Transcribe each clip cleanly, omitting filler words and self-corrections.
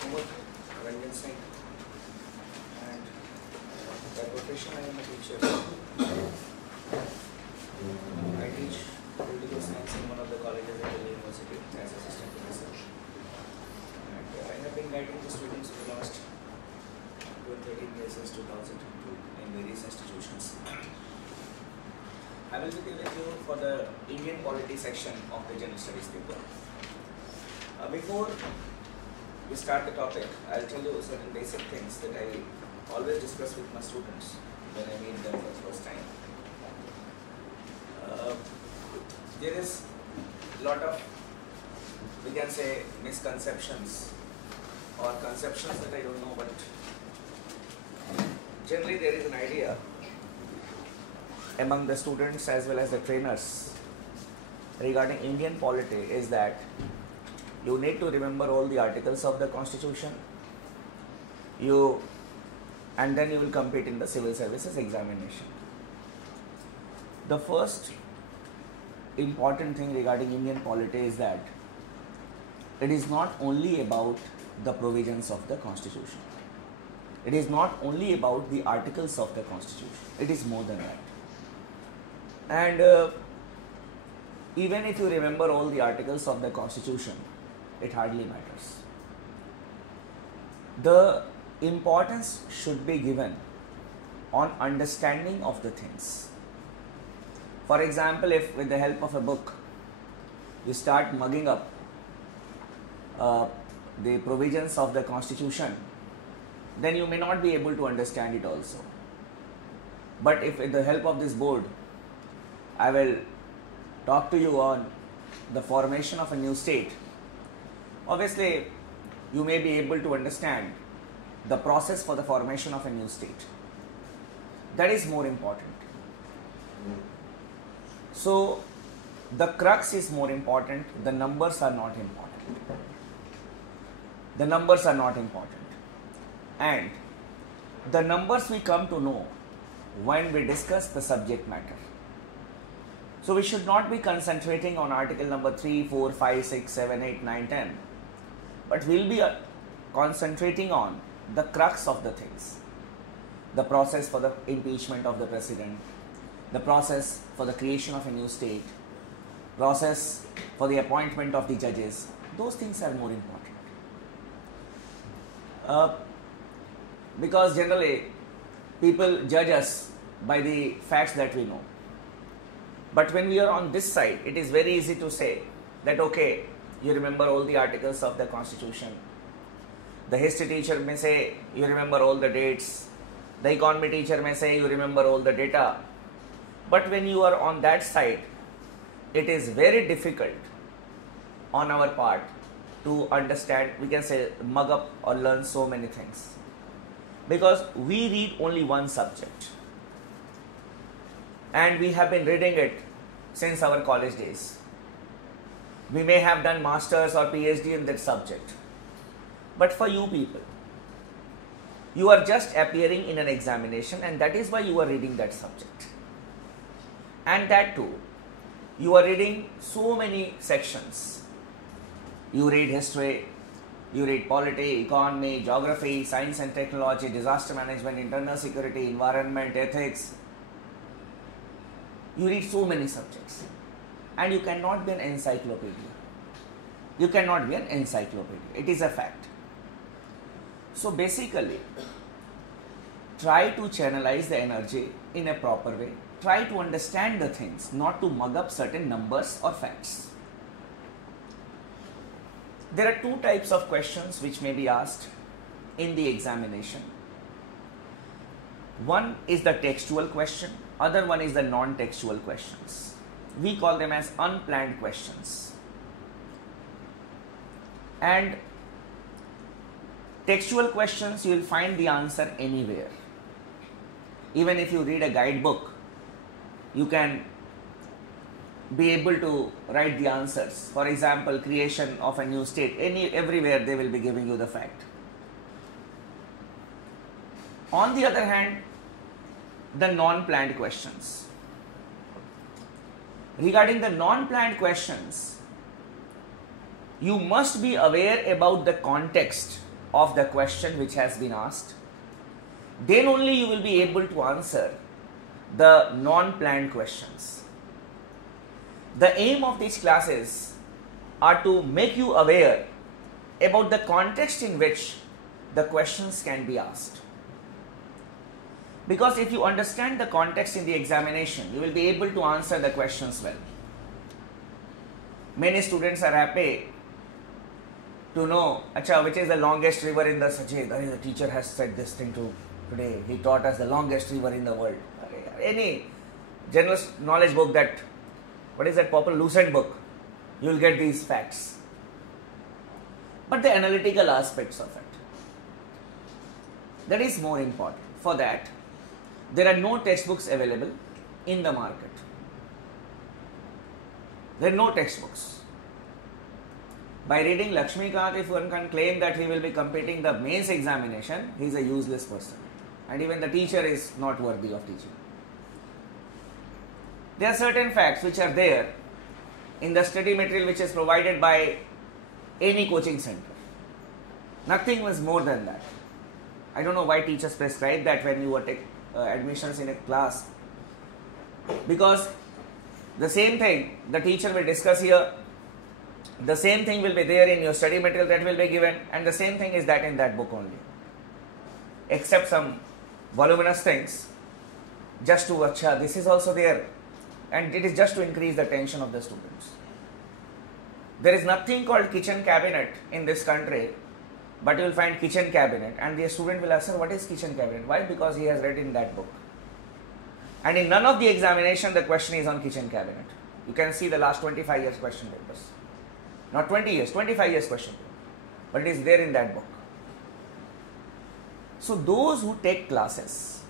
kumud, Ranjan, and by profession I am a teacher. I teach political science in one of the colleges at the university as assistant professor. And I have been guiding the students for the last 13 years since 2002 in various institutions. I will be giving you for the Indian polity section of the general studies paper. Before we start the topic, I'll tell you certain basic things that I always discuss with my students when I meet them for the first time. There is a lot of, we can say, misconceptions or conceptions that I don't know, but generally there is an idea among the students as well as the trainers regarding Indian polity is that you need to remember all the articles of the constitution, and then you will compete in the civil services examination. The first important thing regarding Indian polity is that it is not only about the provisions of the constitution. It is not only about the articles of the constitution. It is more than that. And even if you remember all the articles of the constitution, it hardly matters. The importance should be given on understanding of the things. For example, if with the help of a book you start mugging up the provisions of the constitution, then you may not be able to understand it also. But if with the help of this board I will talk to you on the formation of a new state, obviously you may be able to understand the process for the formation of a new state. That is more important. So the crux is more important, the numbers are not important. The numbers are not important. And the numbers we come to know when we discuss the subject matter. So we should not be concentrating on article number 3, 4, 5, 6, 7, 8, 9, 10. But we'll be concentrating on the crux of the things. The process for the impeachment of the president, the process for the creation of a new state, process for the appointment of the judges. Those things are more important. Because generally people judge us by the facts that we know. But when we are on this side, it is very easy to say that okay, you remember all the articles of the constitution. The history teacher may say you remember all the dates. The economy teacher may say you remember all the data. But when you are on that side, it is very difficult on our part to understand, we can say mug up or learn so many things. Because we read only one subject. And we have been reading it since our college days. We may have done masters or PhD in that subject. But for you people, you are just appearing in an examination and that is why you are reading that subject. And that too, you are reading so many sections. You read history, you read polity, economy, geography, science and technology, disaster management, internal security, environment, ethics. You read so many subjects and you cannot be an encyclopedia. You cannot be an encyclopedia. It is a fact. So basically, try to channelize the energy in a proper way. Try to understand the things, not to mug up certain numbers or facts. There are two types of questions which may be asked in the examination. One is the textual question, other one is the non-textual questions. We call them as unplanned questions. And textual questions, you will find the answer anywhere. Even if you read a guidebook, you can be able to write the answers. For example, creation of a new state, everywhere they will be giving you the fact. On the other hand, the non-planned questions. Regarding the non-planned questions, you must be aware about the context of the question which has been asked, then only you will be able to answer the non-planned questions. The aim of these classes are to make you aware about the context in which the questions can be asked. Because if you understand the context in the examination, you will be able to answer the questions well. Many students are happy to know, Acha, which is the longest river in the Sajid? The teacher has said this thing today. He taught us the longest river in the world. Any general knowledge book that, what is that popular Lucent book, you will get these facts. But the analytical aspects of it, that is more important. For that, there are no textbooks available in the market. There are no textbooks. By reading Lakshmikant, if one can claim that he will be competing the mains examination, he is a useless person. And even the teacher is not worthy of teaching. There are certain facts which are there in the study material which is provided by any coaching center. Nothing was more than that. I don't know why teachers prescribe that when you take admissions in a class. Because the same thing the teacher will discuss here, the same thing will be there in your study material that will be given, and the same thing is that in that book only. Except some voluminous things, just to acha, this is also there, and it is just to increase the tension of the students. There is nothing called kitchen cabinet in this country, but you will find kitchen cabinet, and the student will ask, sir, what is kitchen cabinet? Why? Because he has read in that book. And in none of the examination the question is on kitchen cabinet. You can see the last 25 years question papers. Not 20 years, 25 years question paper. But it is there in that book. So those who take classes,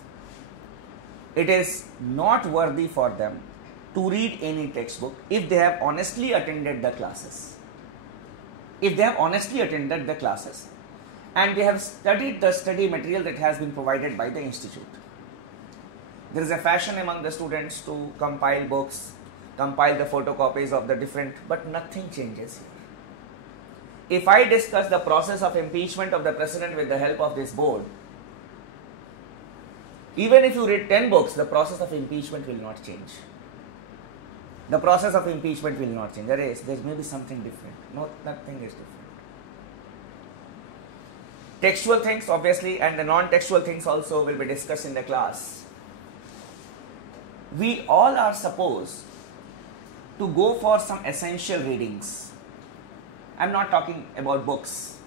it is not worthy for them to read any textbook if they have honestly attended the classes. If they have honestly attended the classes and they have studied the study material that has been provided by the institute. There is a fashion among the students to compile books, compile the photocopies of the different, but nothing changes here. If I discuss the process of impeachment of the president with the help of this board, even if you read 10 books, the process of impeachment will not change. The process of impeachment will not change. There may be something different. No, nothing is different. Textual things obviously and the non-textual things also will be discussed in the class. We all are supposed to go for some essential readings. I am not talking about books.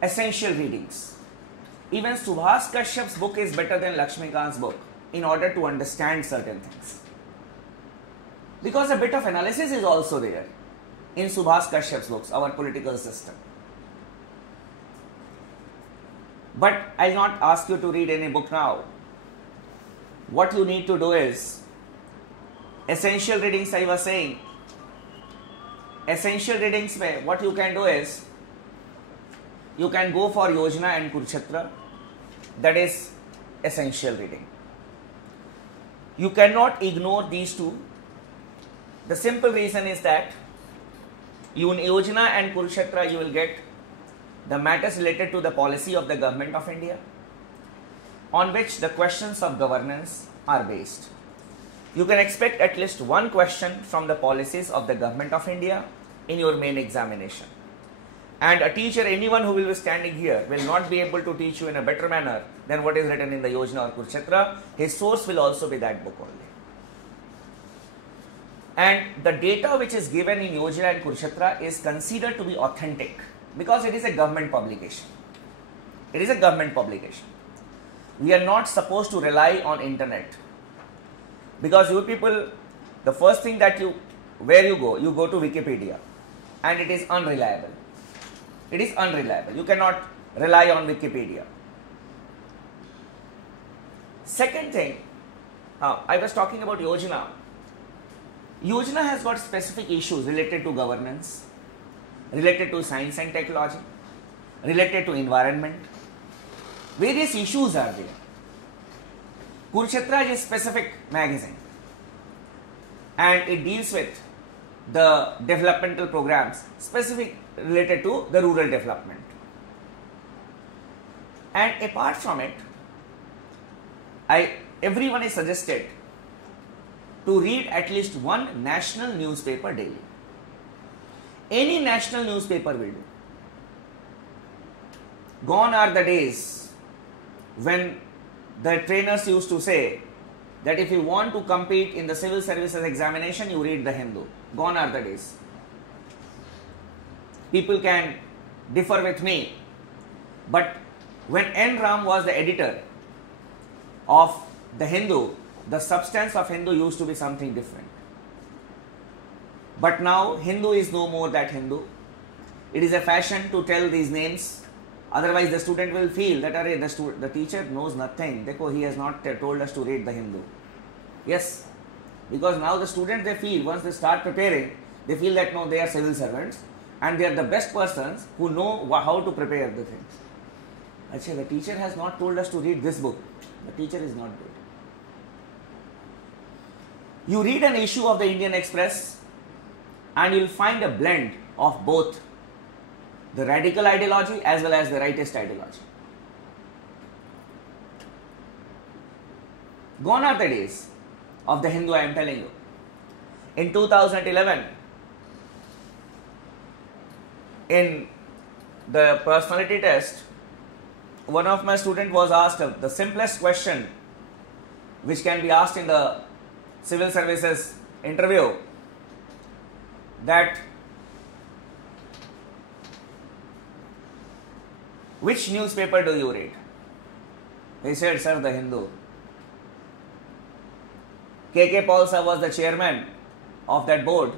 Essential readings. Even Subhas Kashyap's book is better than Lakshmikant's book in order to understand certain things. Because a bit of analysis is also there in Subhas Kashyap's books, our political system. But I will not ask you to read any book now. What you need to do is, essential readings I was saying, essential readings mein, what you can do is, you can go for Yojana and Kurukshetra, that is essential reading. You cannot ignore these two. The simple reason is that in Yojana and Kurukshetra you will get the matters related to the policy of the government of India, on which the questions of governance are based. You can expect at least one question from the policies of the government of India in your main examination. And a teacher, anyone who will be standing here, will not be able to teach you in a better manner than what is written in the Yojana or Kurukshetra. His source will also be that book only. And the data which is given in Yojana and Kurukshetra is considered to be authentic because it is a government publication. It is a government publication. We are not supposed to rely on internet. Because you people, the first thing that where you go to Wikipedia, and it is unreliable. It is unreliable. You cannot rely on Wikipedia. Second thing, I was talking about Yojana. Yojana has got specific issues related to governance, related to science and technology, related to environment. Various issues are there. Kurukshetra is a specific magazine and it deals with the developmental programs, specific related to the rural development. And apart from it, everyone is suggested to read at least one national newspaper daily. Any national newspaper will do. Gone are the days when the trainers used to say that if you want to compete in the civil services examination, you read the Hindu. Gone are the days. People can differ with me, but when N. Ram was the editor of the Hindu, the substance of Hindu used to be something different. But now Hindu is no more that Hindu. It is a fashion to tell these names. Otherwise, the student will feel that the teacher knows nothing. Dekho, he has not told us to read the Hindu. Yes, because now the students, they feel, once they start preparing, they feel that no, they are civil servants and they are the best persons who know how to prepare the things. Achha, the teacher has not told us to read this book. The teacher is not good. You read an issue of the Indian Express and you will find a blend of both the radical ideology as well as the rightist ideology. Gone are the days of the Hindu, I am telling you. In 2011, in the personality test, one of my students was asked the simplest question which can be asked in the civil services interview, that which newspaper do you read? He said, sir, the Hindu. K.K. Paul sir was the chairman of that board.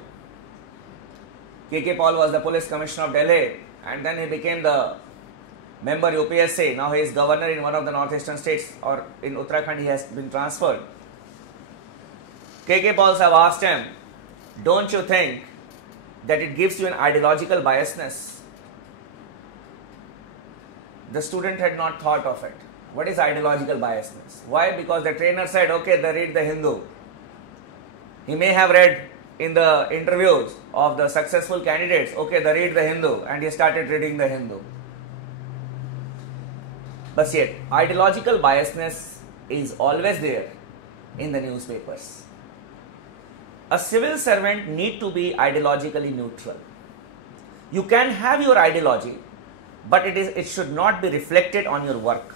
K.K. Paul was the police commissioner of Delhi, and then he became the member UPSC. Now he is governor in one of the northeastern states, or in Uttarakhand he has been transferred. K.K. Paul sir asked him, don't you think that it gives you an ideological biasness? The student had not thought of it. What is ideological biasness? Why? Because the trainer said, okay, they read the Hindu. He may have read in the interviews of the successful candidates, okay, they read the Hindu, and he started reading the Hindu. But yet, ideological biasness is always there in the newspapers. A civil servant need to be ideologically neutral. You can have your ideology, but it should not be reflected on your work.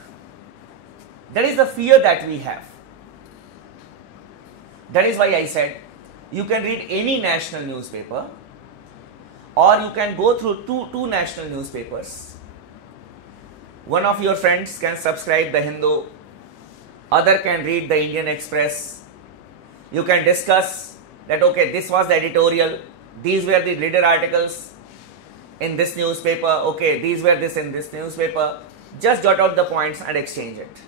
That is the fear that we have. That is why I said you can read any national newspaper, or you can go through two national newspapers. One of your friends can subscribe the Hindu, other can read the Indian Express. You can discuss that, okay, this was the editorial, these were the leader articles in this newspaper, okay, these were this in this newspaper. Just jot out the points and exchange it.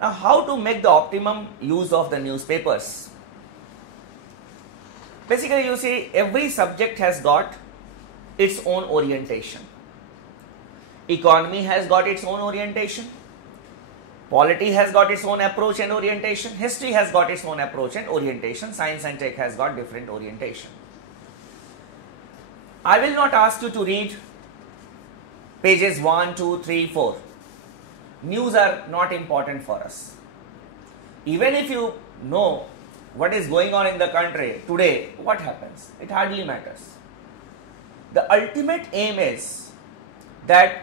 Now, how to make the optimum use of the newspapers? Basically, you see, every subject has got its own orientation. Economy has got its own orientation. Polity has got its own approach and orientation. History has got its own approach and orientation. Science and tech has got different orientation. I will not ask you to read pages 1, 2, 3, 4. News are not important for us. Even if you know what is going on in the country today, what happens? It hardly matters. The ultimate aim is that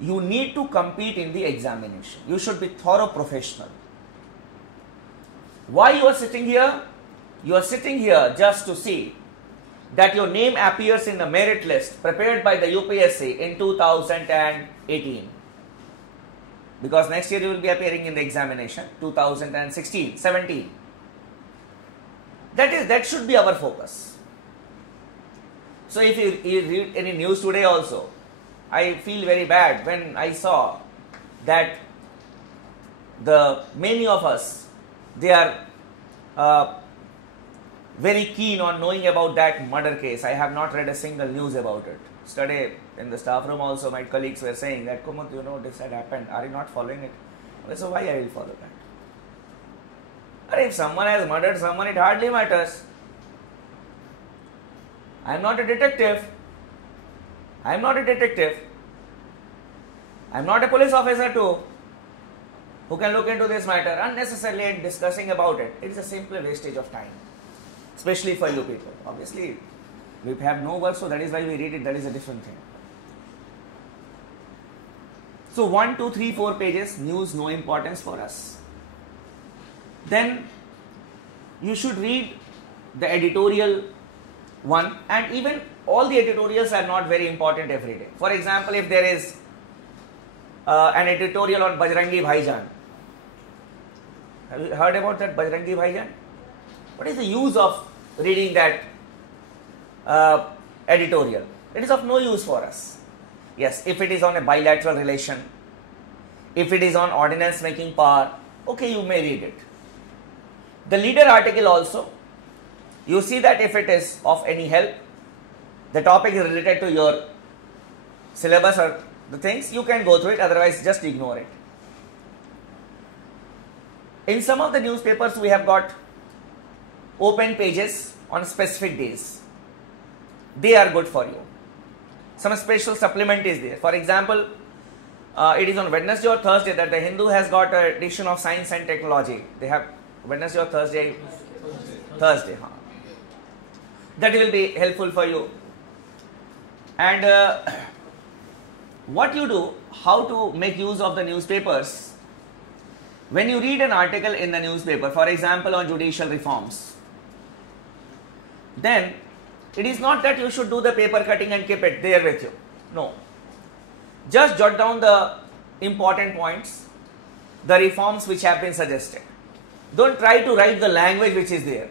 you need to compete in the examination. You should be thorough professional. Why you are sitting here? You are sitting here just to see that your name appears in the merit list prepared by the UPSC in 2018. Because next year you will be appearing in the examination 2016, 17. That should be our focus. So if you read any news today also, I feel very bad when I saw that many of us, they are very keen on knowing about that murder case. I have not read a single news about it. Today in the staff room also, my colleagues were saying that, Kumud, you know, this had happened. Are you not following it? So why I will follow that? If someone has murdered someone, it hardly matters. I am not a detective. I am not a detective. I am not a police officer too, who can look into this matter unnecessarily and discussing about it. It is a simple wastage of time, especially for you people. Obviously, we have no work, so that is why we read it. That is a different thing. So 1, 2, 3, 4 pages, news, no importance for us. Then you should read the editorial one, and even all the editorials are not very important every day. For example, if there is an editorial on Bajrangi Bhaijan, have you heard about that Bajrangi Bhaijan? What is the use of reading that editorial? It is of no use for us. Yes, if it is on a bilateral relation, if it is on ordinance making power, okay, you may read it. The leader article also, you see that if it is of any help, the topic is related to your syllabus or the things, you can go through it, otherwise just ignore it. In some of the newspapers, we have got open pages on specific days. They are good for you. Some special supplement is there. For example, it is on Wednesday or Thursday that the Hindu has got an edition of Science and Technology. They have Wednesday or Thursday? Thursday. That will be helpful for you. And what you do, how to make use of the newspapers. When you read an article in the newspaper, for example on judicial reforms, then it is not that you should do the paper cutting and keep it there with you. No. Just jot down the important points, the reforms which have been suggested. Don't try to write the language which is there.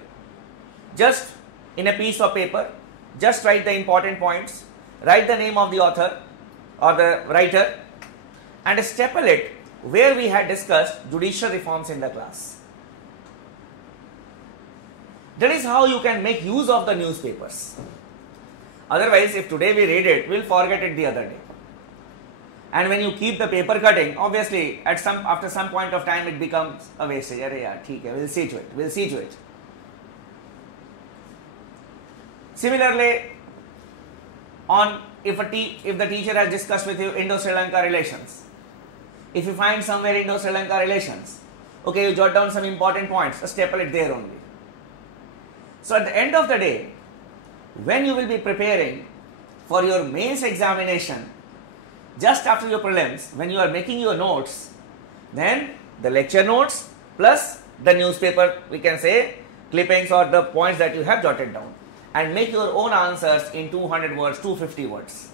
Just in a piece of paper, just write the important points, write the name of the author or the writer, and staple it where we had discussed judicial reforms in the class. That is how you can make use of the newspapers. Otherwise, if today we read it, we will forget it the other day. And when you keep the paper cutting, obviously after some point of time it becomes a wastage. We'll see to it. We'll see to it. Similarly, if the teacher has discussed with you Indo-Sri Lanka relations, if you find somewhere Indo-Sri Lanka relations, okay, you jot down some important points, staple it there only. So at the end of the day, when you will be preparing for your mains examination, just after your prelims, when you are making your notes, then the lecture notes plus the newspaper, we can say, clippings or the points that you have jotted down, and make your own answers in 200 words, 250 words.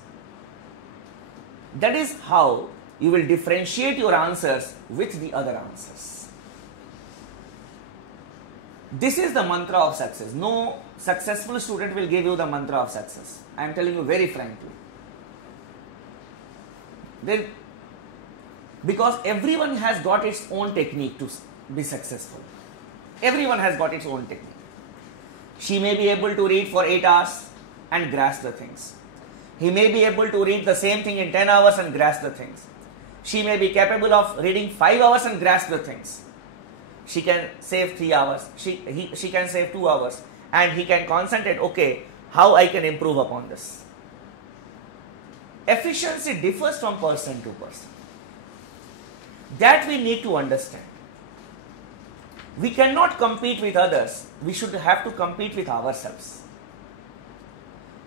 That is how you will differentiate your answers with the other answers. This is the mantra of success. No successful student will give you the mantra of success. I am telling you very frankly. Because everyone has got its own technique to be successful. Everyone has got its own technique. She may be able to read for 8 hours and grasp the things. He may be able to read the same thing in 10 hours and grasp the things. She may be capable of reading 5 hours and grasp the things. She can save 3 hours. She can save 2 hours. And he can concentrate, okay, how I can improve upon this. Efficiency differs from person to person. That we need to understand. We cannot compete with others. We should have to compete with ourselves.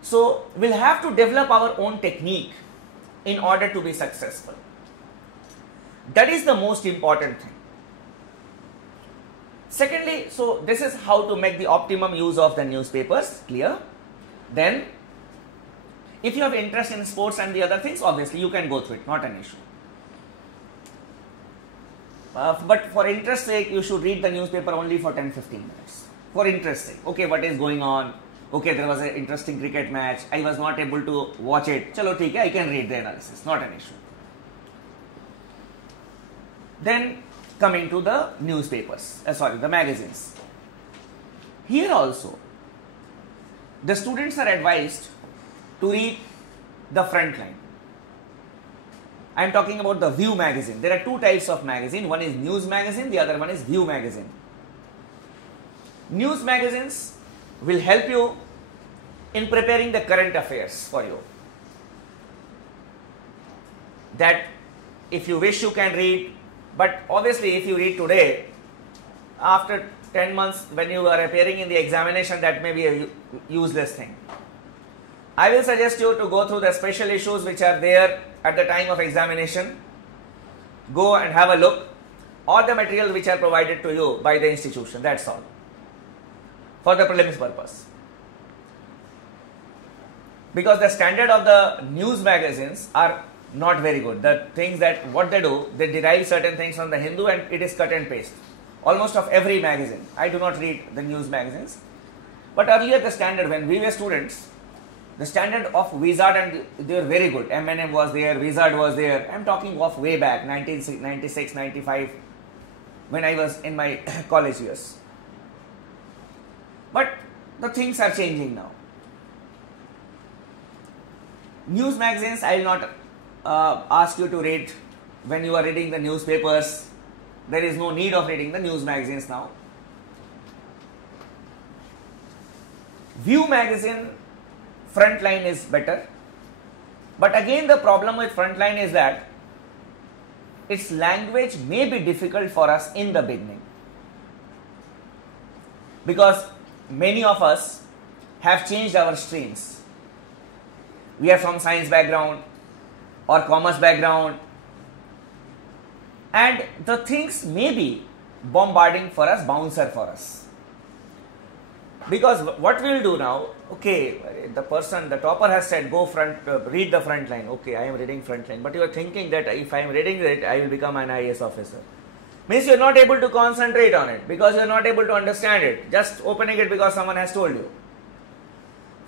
So, we'll have to develop our own technique in order to be successful. That is the most important thing. Secondly, so this is how to make the optimum use of the newspapers, clear? Then, if you have interest in sports and the other things, obviously you can go through it, not an issue. But for interest sake, you should read the newspaper only for 10-15 minutes. For interest sake, okay, what is going on? Okay, there was an interesting cricket match. I was not able to watch it. Chalo, theek hai, I can read the analysis, not an issue. Then coming to the newspapers, the magazines. Here also, the students are advised to read the front line. I am talking about the View magazine. There are two types of magazine. One is news magazine, the other one is View magazine. News magazines will help you in preparing the current affairs for you. That if you wish you can read, but obviously if you read today, after 10 months when you are appearing in the examination, that may be a useless thing. I will suggest you to go through the special issues which are there at the time of examination. Go and have a look, or the material which are provided to you by the institution, that's all, for the prelims purpose. Because the standard of the news magazines are not very good. The things that what they do, they derive certain things from the Hindu and it is cut and paste. Almost of every magazine. I do not read the news magazines. But earlier the standard, when we were students, the standard of Wizard, and they were very good. M&M was there, Wizard was there. I am talking of way back, 1996, 95, when I was in my college years. But the things are changing now. News magazines, I will not ask you to read when you are reading the newspapers. There is no need of reading the news magazines now. View magazine, Frontline is better. But again the problem with Frontline is that its language may be difficult for us in the beginning. Because many of us have changed our streams. We are from science background or commerce background, and the things may be bombarding for us, bouncer for us. Because what we will do now, okay, the topper has said go read the front line. Okay, I am reading front line, but you are thinking that if I am reading it, I will become an IAS officer. Means you are not able to concentrate on it because you are not able to understand it, just opening it because someone has told you.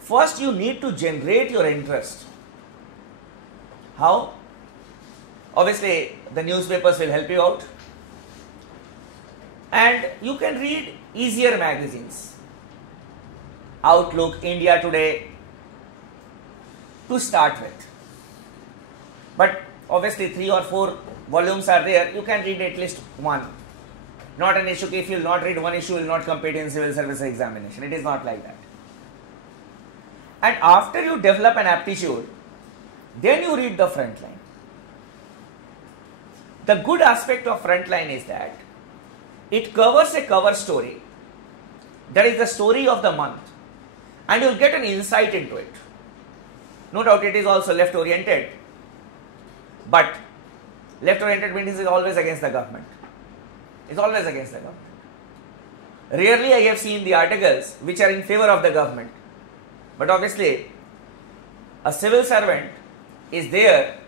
First you need to generate your interest. How? Obviously the newspapers will help you out, and you can read easier magazines, Outlook, India Today, to start with. But obviously 3 or 4 volumes are there, you can read at least one. Not an issue. If you will not read one issue, you will not compete in civil service examination. It is not like that. And after you develop an aptitude, then you read the front line. The good aspect of Frontline is that it covers a cover story, that is the story of the month, and you will get an insight into it. No doubt it is also left oriented, but left oriented means it is always against the government. It is always against the government. Rarely I have seen the articles which are in favor of the government, but obviously a civil servant is there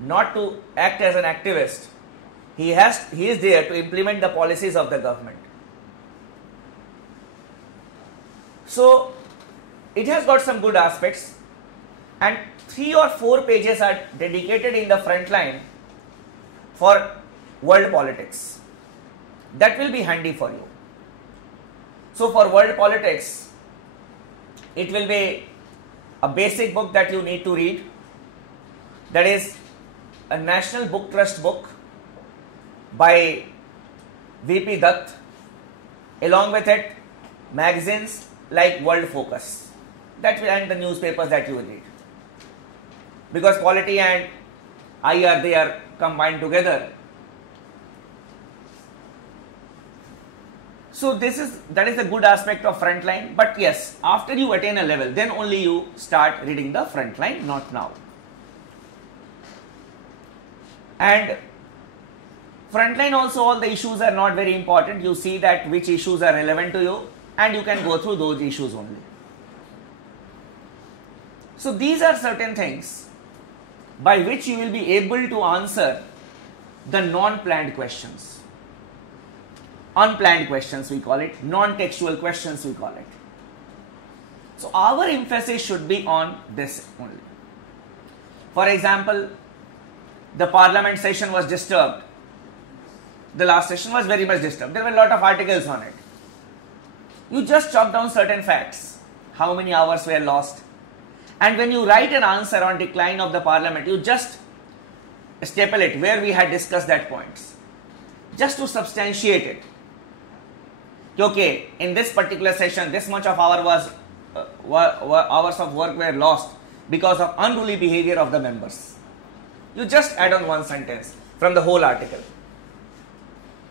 not to act as an activist. He is there to implement the policies of the government. So it has got some good aspects, and 3 or 4 pages are dedicated in the front line for world politics. That will be handy for you. So for world politics, it will be a basic book that you need to read. That is a National Book Trust book by V.P. Dutt. Along with it, magazines like World Focus, that will, and the newspapers that you will read. Because polity and IR, they are combined together. So that is the good aspect of Frontline. But yes, after you attain a level, then only you start reading the Frontline, not now. And Frontline also, all the issues are not very important. You see that which issues are relevant to you, and you can go through those issues only. So these are certain things by which you will be able to answer the non-planned questions. Unplanned questions we call it, non-textual questions we call it. So our emphasis should be on this only. For example, the parliament session was disturbed. The last session was very much disturbed. There were a lot of articles on it. You just chalk down certain facts. How many hours were lost? And when you write an answer on decline of the parliament, you just staple it where we had discussed that points. Just to substantiate it. Okay, in this particular session, this much of hour was hours of work were lost because of unruly behavior of the members. You just add on one sentence from the whole article.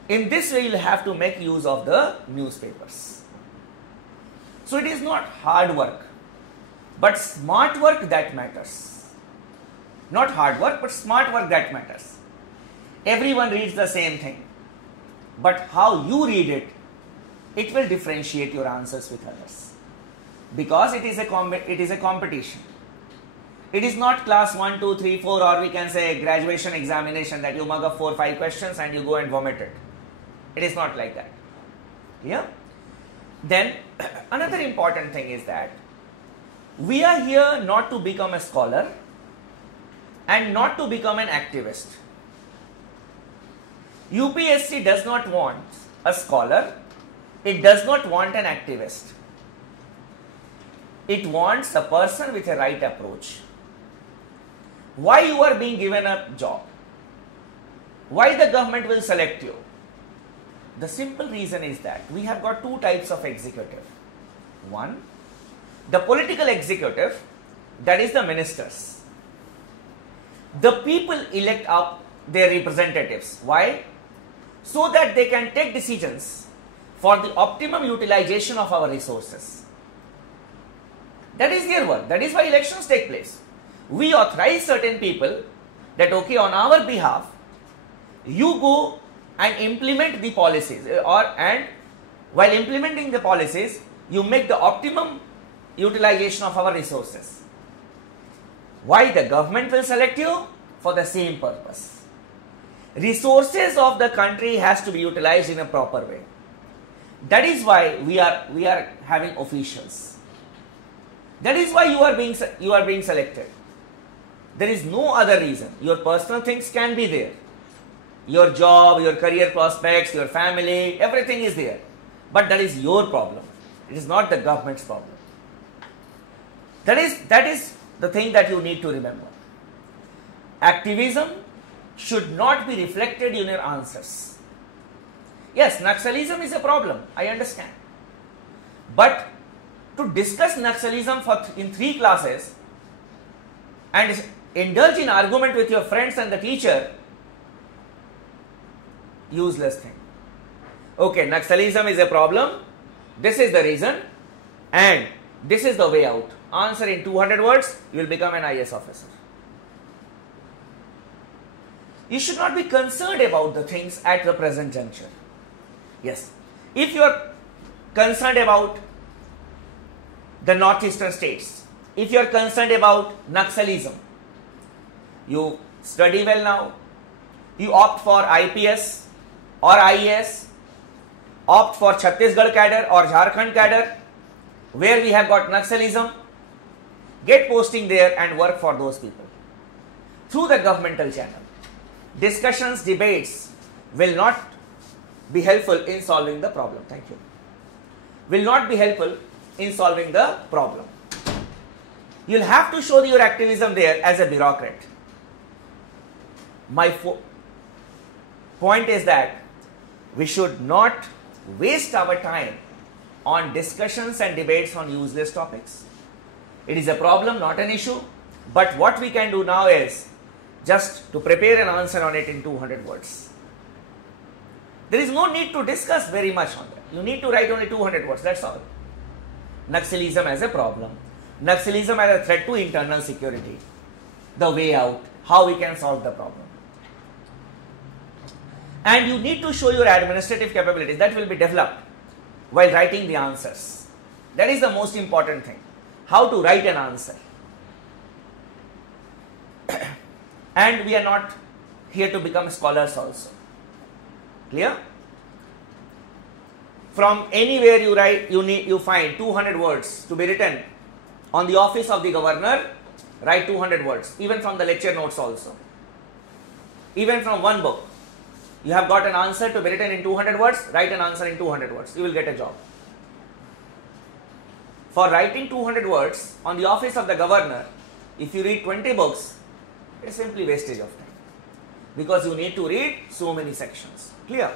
In this way, you will have to make use of the newspapers. So it is not hard work, but smart work that matters. Not hard work, but smart work that matters. Everyone reads the same thing, but how you read it, it will differentiate your answers with others. Because it is a competition. It is not class 1, 2, 3, 4, or we can say graduation examination that you mug up 4, 5 questions and you go and vomit it. It is not like that. Yeah? Then another important thing is that we are here not to become a scholar and not to become an activist. UPSC does not want a scholar, it does not want an activist. It wants a person with a right approach. Why you are being given a job? Why the government will select you? The simple reason is that we have got two types of executive. One, the political executive, that is the ministers. The people elect up their representatives. Why? So that they can take decisions for the optimum utilization of our resources. That is their work. That is why elections take place. We authorize certain people that, okay, on our behalf, you go and implement the policies, and while implementing the policies, you make the optimum utilization of our resources. Why the government will select you? For the same purpose. Resources of the country has to be utilized in a proper way. That is why we are having officials. That is why you are being selected. There is no other reason. Your personal things can be there. Your job, your career prospects, your family, everything is there. But that is your problem. It is not the government's problem. That is the thing that you need to remember. Activism should not be reflected in your answers. Yes, Naxalism is a problem, I understand. But to discuss Naxalism in 3 classes and indulge in argument with your friends and the teacher, useless thing. Okay, Naxalism is a problem, this is the reason, and this is the way out. Answer in 200 words, you will become an IS officer. You should not be concerned about the things at the present juncture. Yes, if you are concerned about the northeastern states, if you are concerned about Naxalism, you study well now, you opt for IPS or IAS, opt for Chhattisgarh cadre or Jharkhand cadre, where we have got Naxalism, get posting there and work for those people through the governmental channel. Discussions, debates will not be helpful in solving the problem. Thank you. Will not be helpful in solving the problem. You will have to show your activism there as a bureaucrat. My point is that we should not waste our time on discussions and debates on useless topics. It is a problem, not an issue. But what we can do now is just to prepare an answer on it in 200 words. There is no need to discuss very much on that. You need to write only 200 words, that's all. Naxalism as a problem. Naxalism as a threat to internal security. The way out, how we can solve the problem. And you need to show your administrative capabilities that will be developed while writing the answers. That is the most important thing. How to write an answer. And we are not here to become scholars also. Clear? From anywhere you write, you find 200 words to be written on the office of the governor, write 200 words, even from the lecture notes also. Even from one book, you have got an answer to be written in 200 words, write an answer in 200 words, you will get a job. For writing 200 words on the office of the governor, if you read 20 books, it's simply wastage of time. Because you need to read so many sections. Clear?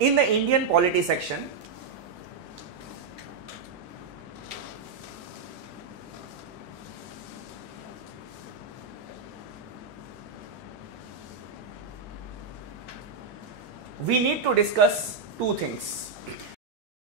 In the Indian polity section, we need to discuss two things.